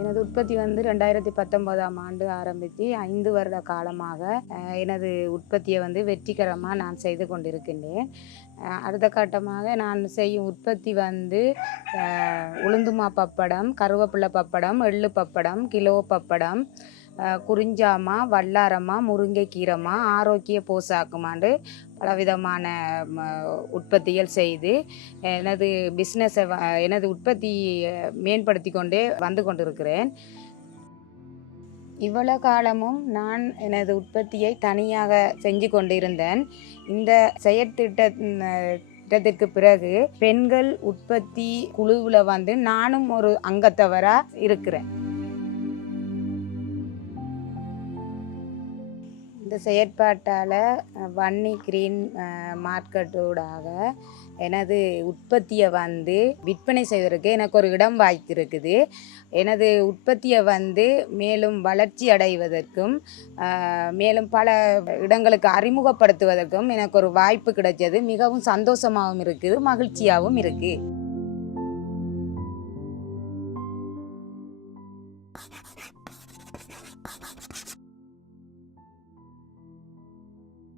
எனது உற்பத்தி வந்து 2019ஆம் ஆண்டு ஆரம்பித்து 5 வருட காலமாக எனது உற்பத்தியை வந்து வெற்றிகரமாக நான் செய்து கொண்டிருக்கின்றேன். அடுத்த கட்டமாக நான் செய்யும் உற்பத்தி வந்து உளுந்துமா பப்படம், கருவேப்பிலை பப்படம், எள்ளு பப்படம், கிலோ பப்படம், குறிஞ்சாமா, வல்லாரமா, முருங்கைக்கீரைமா, ஆரோக்கிய போசாக்குமாண்டு பலவிதமான உற்பத்திகள் செய்து எனது பிஸ்னஸை எனது உற்பத்தி மேம்படுத்தி கொண்டே வந்து கொண்டிருக்கிறேன். இவ்வளவு காலமும் நான் எனது உற்பத்தியை தனியாக செஞ்சு கொண்டிருந்தேன். இந்த செயற்திட்டத்திற்கு பிறகு பெண்கள் உற்பத்தி குழுவில் வந்து நானும் ஒரு அங்கத்தவராக இருக்கிறேன். இந்த செயற்பாட்டால் வன்னி கிரீன் மார்க்கெட்டோடாக எனது உற்பத்தியை வந்து விற்பனை செய்வதற்கு எனக்கு ஒரு இடம் வாய்த்திருக்குது. எனது உற்பத்தியை வந்து மேலும் வளர்ச்சி அடைவதற்கும் மேலும் பல இடங்களுக்கு அறிமுகப்படுத்துவதற்கும் எனக்கு ஒரு வாய்ப்பு கிடைச்சது. மிகவும் சந்தோஷமாகவும் இருக்குது, மகிழ்ச்சியாகவும் இருக்குது.